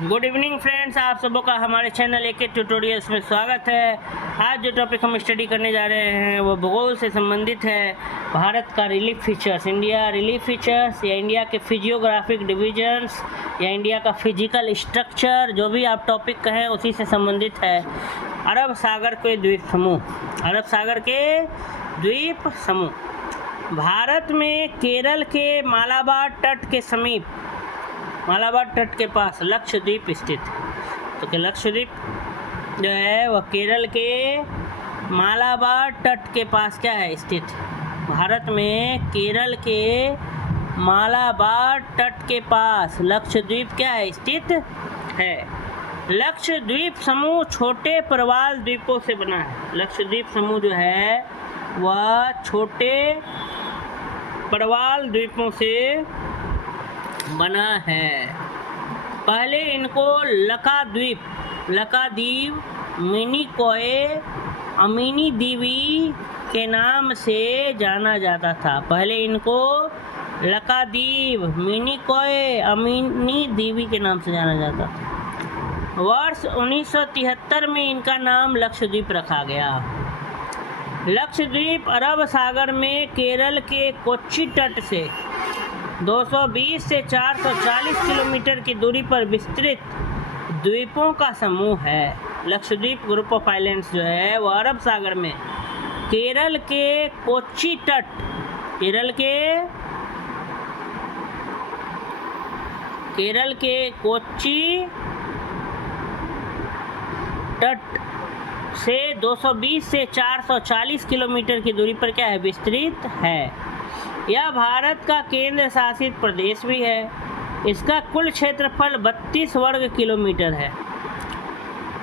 Good evening friends, आप सबों का हमारे चैनल एके ट्यूटोरियल्स में स्वागत है। आज जो टॉपिक हम स्टडी करने जा रहे हैं वो भूगोल से संबंधित है। भारत का relief features, India relief features या इंडिया के फिजियोग्राफिक डिविजन्स या इंडिया का फिजिकल स्ट्रक्चर, जो भी आप टॉपिक कहें उसी से संबंधित है। अरब सागर के द्वीप समूह, अरब सागर के द्वीप समूह भारत में केरल के मालाबार तट के समीप, मालाबार तट के पास लक्षद्वीप स्थित है। तो क्या लक्षद्वीप जो है वह केरल के मालाबार तट के पास क्या है स्थित है। भारत में केरल के मालाबार तट के पास लक्षद्वीप क्या है स्थित है। लक्षद्वीप समूह छोटे प्रवाल द्वीपों से बना है। लक्षद्वीप समूह जो है वह छोटे प्रवाल द्वीपों से बना है। पहले इनको लकाद्वीप, मिनिकॉय, अमीनी दीवी के नाम से जाना जाता था। पहले इनको लकाद्वीप, मिनिकॉय, अमीनी दीवी के नाम से जाना जाता था। वर्ष 1973 में इनका नाम लक्षद्वीप रखा गया। लक्षद्वीप अरब सागर में केरल के कोच्चि तट से 220 से 440 किलोमीटर की दूरी पर विस्तृत द्वीपों का समूह है। लक्षद्वीप ग्रुप ऑफ आइलैंड्स जो है वो अरब सागर में केरल के कोच्चि तट, केरल के कोच्चि तट से 220 से 440 किलोमीटर की दूरी पर क्या है विस्तृत है। यह भारत का केंद्र शासित प्रदेश भी है। इसका कुल क्षेत्रफल 32 वर्ग किलोमीटर है।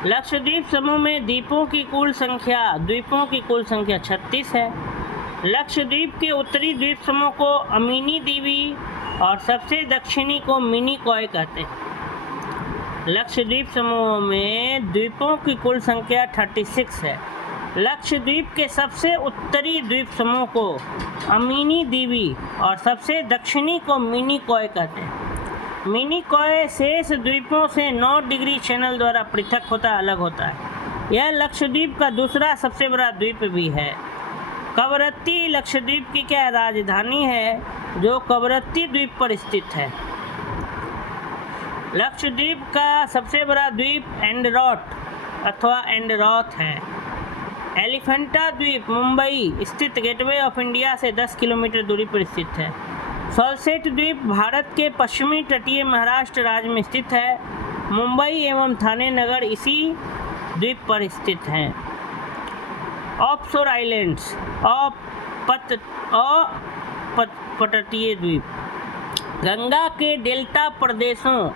लक्षद्वीप समूह में द्वीपों की कुल संख्या 36 है। लक्षद्वीप के उत्तरी द्वीप समूह को अमीनी दीवी और सबसे दक्षिणी को मिनिकॉय कहते हैं। लक्षद्वीप समूह में द्वीपों की कुल संख्या 36 है। लक्षद्वीप के सबसे उत्तरी द्वीप समूह को अमीनी दीवी और सबसे दक्षिणी को मिनिकॉय कहते हैं। मिनिकॉय शेष द्वीपों से 9 डिग्री चैनल द्वारा पृथक अलग होता है। यह लक्षद्वीप का दूसरा सबसे बड़ा द्वीप भी है। कवरत्ती लक्षद्वीप की क्या राजधानी है, जो कवरत्ती द्वीप पर स्थित है। लक्षद्वीप का सबसे बड़ा द्वीप एंडरोथ अथवा एंडरोथ है। एलिफेंटा द्वीप मुंबई स्थित गेटवे ऑफ इंडिया से 10 किलोमीटर दूरी पर स्थित है। सॉल्सेट द्वीप भारत के पश्चिमी तटीय महाराष्ट्र राज्य में स्थित है। मुंबई एवं ठाणे नगर इसी द्वीप पर स्थित हैं। ऑफशोर आइलैंड्स, अपतटीय द्वीप, गंगा के डेल्टा प्रदेशों,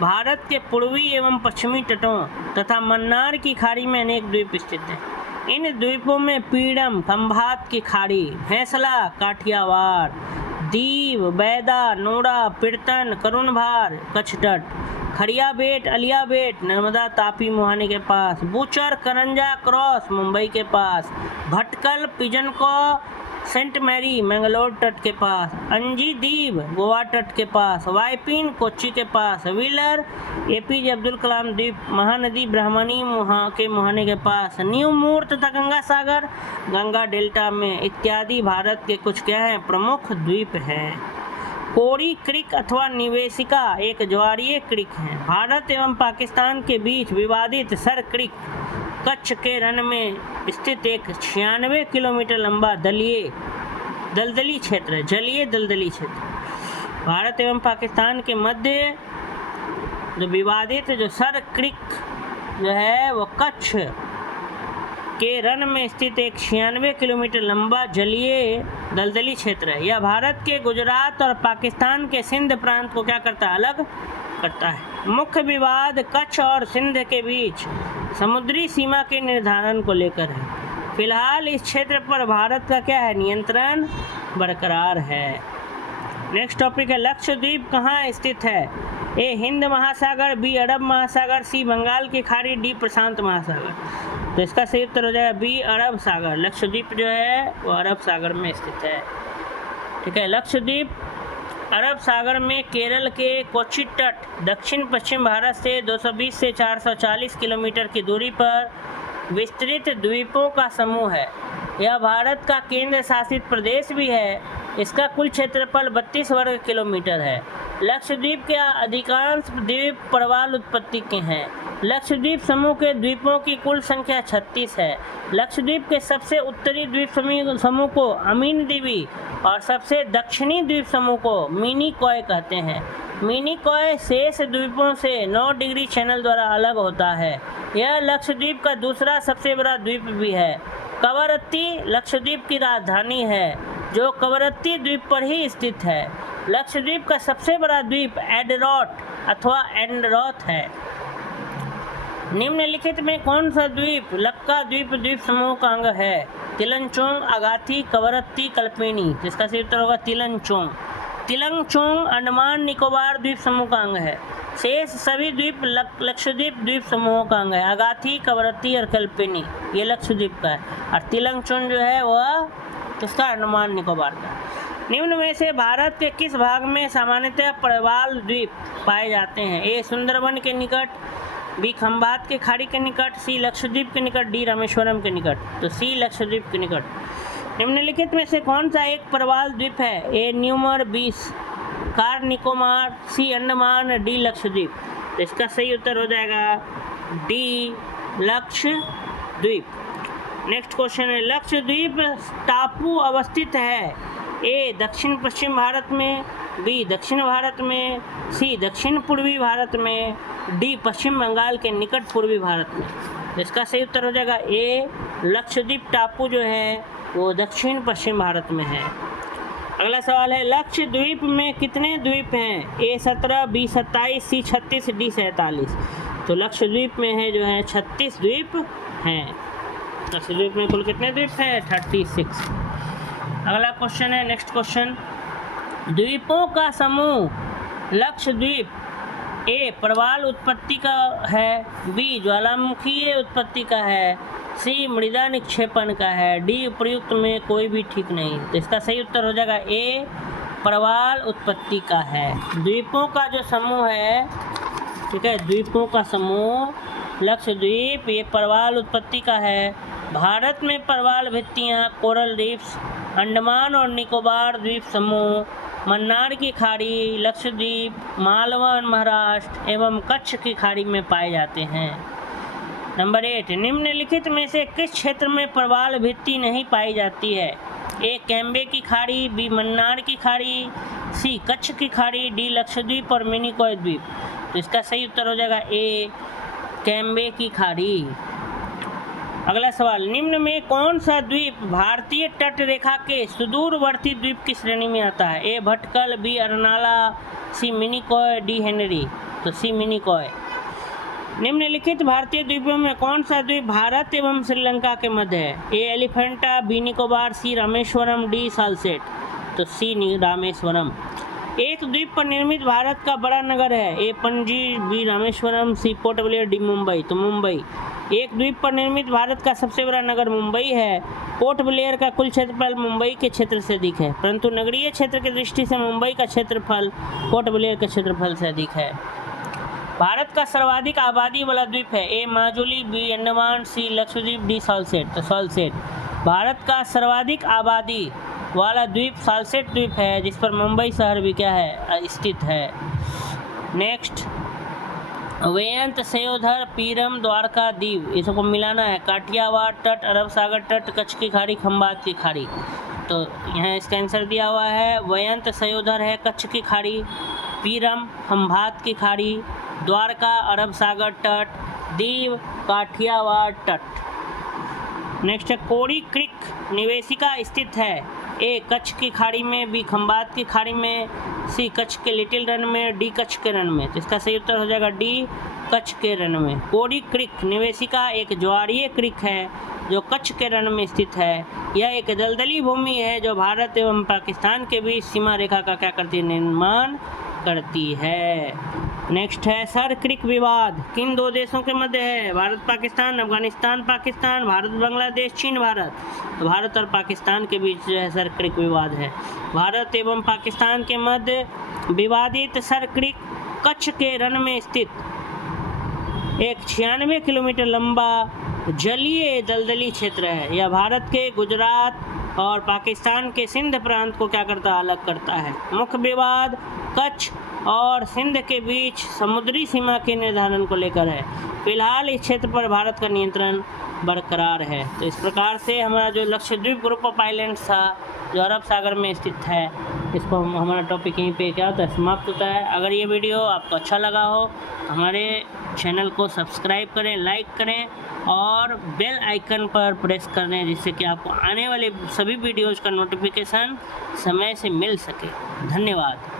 भारत के पूर्वी एवं पश्चिमी तटों तथा मन्नार की खाड़ी में अनेक द्वीप स्थित हैं। इन द्वीपों में पीड़म, खंभात की खाड़ी, फैसला, काठियावाड़, दीव, बैदा, नोड़ा, पिरतन, करुणभार, कच्छ तट, खड़िया बेट, अलिया बेट, नर्मदा तापी मुहाने के पास, बूचर, करंजा क्रॉस मुंबई के पास, भटकल, पिजनको, सेंट मैरी मैंगलोर तट के पास, अंजी दीव गोवा तट के पास, वाइपिन कोच्चि के पास, व्हीलर एपीजे अब्दुल कलाम द्वीप, महानदी ब्राह्मणी के मुहाने के पास, न्यू मूर तथा गंगा सागर गंगा डेल्टा में इत्यादि भारत के कुछ क्या हैं प्रमुख द्वीप हैं। कोरी क्रिक अथवा निवेशिका एक ज्वारीय क्रिक है। भारत एवं पाकिस्तान के बीच विवादित सर क्रिक कच्छ के रण में स्थित एक 96 किलोमीटर लंबा दलदली क्षेत्र है, जलीय दलदली क्षेत्र। भारत एवं पाकिस्तान के मध्य जो विवादित जो सर क्रिक जो है वो कच्छ के रण में स्थित एक 96 किलोमीटर लंबा जलीय दलदली क्षेत्र है। यह भारत के गुजरात और पाकिस्तान के सिंध प्रांत को क्या करता है, अलग करता है। मुख्य विवाद कच्छ और सिंध के बीच समुद्री सीमा के निर्धारण को लेकर है। फिलहाल इस क्षेत्र पर भारत का क्या है, नियंत्रण बरकरार है। नेक्स्ट टॉपिक है लक्षद्वीप कहाँ स्थित है। ए हिंद महासागर, बी अरब महासागर, सी बंगाल की खाड़ी, डी प्रशांत महासागर। तो इसका सही उत्तर हो जाएगा बी अरब सागर। लक्षद्वीप जो है वो अरब सागर में स्थित है। ठीक है, लक्षद्वीप अरब सागर में केरल के कोच्चि तट दक्षिण पश्चिम भारत से 220 से 440 किलोमीटर की दूरी पर विस्तृत द्वीपों का समूह है। यह भारत का केंद्र शासित प्रदेश भी है। इसका कुल क्षेत्रफल 32 वर्ग किलोमीटर है। लक्षद्वीप के अधिकांश द्वीप प्रवाल उत्पत्ति के हैं। लक्षद्वीप समूह के द्वीपों की कुल संख्या 36 है। लक्षद्वीप के सबसे उत्तरी द्वीप समूह को अमीन द्वीप और सबसे दक्षिणी द्वीप समूह को मिनिकॉय कहते हैं। मिनिकॉय शेष द्वीपों से 9 डिग्री चैनल द्वारा अलग होता है। यह लक्षद्वीप का दूसरा सबसे बड़ा द्वीप भी है। कवरत्ती लक्षद्वीप की राजधानी है, जो कवरत्ती द्वीप पर ही स्थित है। लक्षद्वीप का सबसे बड़ा द्वीप एडरोट अथवा एंडरोथ है। निम्नलिखित में कौन सा द्वीप लक्का द्वीप समूह का अंग है? तिलंचोंग, अगाथी, कवरत्ती, कल्पेनी। जिसका सही उत्तर होगा तिलंचोंग। तिलंचोंग अंडमान निकोबार द्वीप समूह का अंग है। शेष सभी द्वीप लक्षद्वीप द्वीप समूहों का अंग है। अगाथी, कवरत्ती और कल्पेनी ये लक्षद्वीप का है, और तिलंचोंग जो है वह किसका? अंडमान निकोबार का। निम्न में से भारत के किस भाग में सामान्यतः प्रवाल द्वीप पाए जाते हैं? ए सुंदरबन के निकट, बी खंबात के खाड़ी के निकट, सी लक्षद्वीप के निकट, डी रामेश्वरम के निकट। तो सी लक्षद्वीप के निकट। निम्नलिखित में से कौन सा एक प्रवाल द्वीप है? ए न्यूमर, बी कार निकोबार, सी अंडमान, डी लक्षद्वीप। तो इसका सही उत्तर हो जाएगा डी लक्षद्वीप। नेक्स्ट क्वेश्चन है, लक्षद्वीप टापू अवस्थित है? ए दक्षिण पश्चिम भारत में, बी दक्षिण भारत में, सी दक्षिण पूर्वी भारत में, डी पश्चिम बंगाल के निकट पूर्वी भारत में। इसका सही उत्तर हो जाएगा ए लक्षद्वीप टापू जो है वो दक्षिण पश्चिम भारत में है। अगला सवाल है, लक्षद्वीप में कितने द्वीप हैं? ए 17, बी 27, सी 36, डी 47। तो लक्षद्वीप में है जो है 36 द्वीप हैं। लक्षद्वीप में कुल कितने द्वीप हैं? 36। अगला क्वेश्चन है, नेक्स्ट क्वेश्चन, द्वीपों का समूह लक्षद्वीप ए प्रवाल उत्पत्ति का है, बी ज्वालामुखीय उत्पत्ति का है, सी मृदा निक्षेपण का है, डी उपयुक्त में कोई भी ठीक नहीं। तो इसका सही उत्तर हो जाएगा ए प्रवाल उत्पत्ति का है। द्वीपों का जो समूह है, ठीक है, द्वीपों का समूह लक्षद्वीप ये प्रवाल उत्पत्ति का है। भारत में प्रवाल भित्तियाँ, कोरल रीफ्स, अंडमान और निकोबार द्वीप समूह, मन्नार की खाड़ी, लक्षद्वीप, मालवन महाराष्ट्र एवं कच्छ की खाड़ी में पाए जाते हैं। नंबर 8, निम्नलिखित में से किस क्षेत्र में प्रवाल भित्ति नहीं पाई जाती है? ए कैम्बे की खाड़ी, बी मन्नार की खाड़ी, सी कच्छ की खाड़ी, डी लक्षद्वीप और मिनिकॉय द्वीप। तो इसका सही उत्तर हो जाएगा ए कैम्बे की खाड़ी। अगला सवाल, निम्न में कौन सा द्वीप भारतीय तट रेखा के सुदूरवर्ती द्वीप की श्रेणी में आता है? ए भटकल, बी अरनाला, सी मिनिकॉय, डी हेनरी। तो सी मिनिकॉय। निम्नलिखित भारतीय द्वीपों में कौन सा द्वीप भारत एवं श्रीलंका के मध्य है? ए एलिफेंटा, बी निकोबार, सी रामेश्वरम, डी सालसेट। तो सी रामेश्वरम। एक द्वीप पर निर्मित भारत का बड़ा नगर है? ए पणजी, बी रामेश्वरम, सी पोर्ट ब्लेयर, डी मुंबई। तो मुंबई। एक द्वीप पर निर्मित भारत का सबसे बड़ा नगर मुंबई है। पोर्ट ब्लेयर का कुल क्षेत्रफल मुंबई के क्षेत्र से अधिक है, परंतु नगरीय क्षेत्र की दृष्टि से मुंबई का क्षेत्रफल पोर्ट ब्लेयर के क्षेत्रफल से अधिक है। भारत का सर्वाधिक आबादी वाला द्वीप है? ए माजुली, बी अंडमान, सी लक्षद्वीप, डी सालसेट। तो सालसेट। भारत का सर्वाधिक आबादी वाला द्वीप सालसेट द्वीप है, जिस पर मुंबई शहर भी क्या है? स्थित है। नेक्स्ट, वेयंत, सयोधर, पीरम, द्वारका, दीव, ये सबको मिलाना है। काठियावाड़ तट, अरब सागर तट, कच्छ की खाड़ी, खंबात की खाड़ी। तो यहाँ इसका आंसर दिया हुआ है, वेयंत सयोधर है कच्छ की खाड़ी, पीरम खंबात की खाड़ी, द्वारका अरब सागर तट, दीव काठियावाड़ तट। नेक्स्ट है, कोरी क्रीक निवेशिका स्थित है? ए कच्छ की खाड़ी में, बी खंबात की खाड़ी में, सी कच्छ के लिटिल रन में, डी कच्छ के रन में। तो इसका सही उत्तर हो जाएगा डी कच्छ के रन में। कोरी क्रीक निवेशिका एक ज्वारीय क्रीक है जो कच्छ के रन में स्थित है। यह एक दलदली भूमि है जो भारत एवं पाकिस्तान के बीच सीमा रेखा का क्या करती है? निर्माण करती है। नेक्स्ट है सर क्रिक विवाद किन दो देशों के मध्य है? भारत पाकिस्तान, अफगानिस्तान पाकिस्तान, भारत बांग्लादेश, चीन भारत। तो भारत और पाकिस्तान के बीच जो है सर क्रिक विवाद है। भारत एवं पाकिस्तान के मध्य विवादित सर क्रिक कच्छ के रण में स्थित एक 96 किलोमीटर लंबा जलीय दलदली क्षेत्र है। यह भारत के गुजरात और पाकिस्तान के सिंध प्रांत को क्या करता है? अलग करता है। मुख्य विवाद कच्छ और सिंध के बीच समुद्री सीमा के निर्धारण को लेकर है। फिलहाल इस क्षेत्र पर भारत का नियंत्रण बरकरार है। तो इस प्रकार से हमारा जो लक्षद्वीप ग्रुप ऑफ आइलैंड्स था जो अरब सागर में स्थित है, इसको हमारा टॉपिक यहीं पे क्या होता है? समाप्त होता है। अगर ये वीडियो आपको अच्छा लगा हो हमारे चैनल को सब्सक्राइब करें, लाइक करें और बेल आइकन पर प्रेस कर दें, जिससे कि आपको आने वाले सभी वीडियोज़ का नोटिफिकेशन समय से मिल सके। धन्यवाद।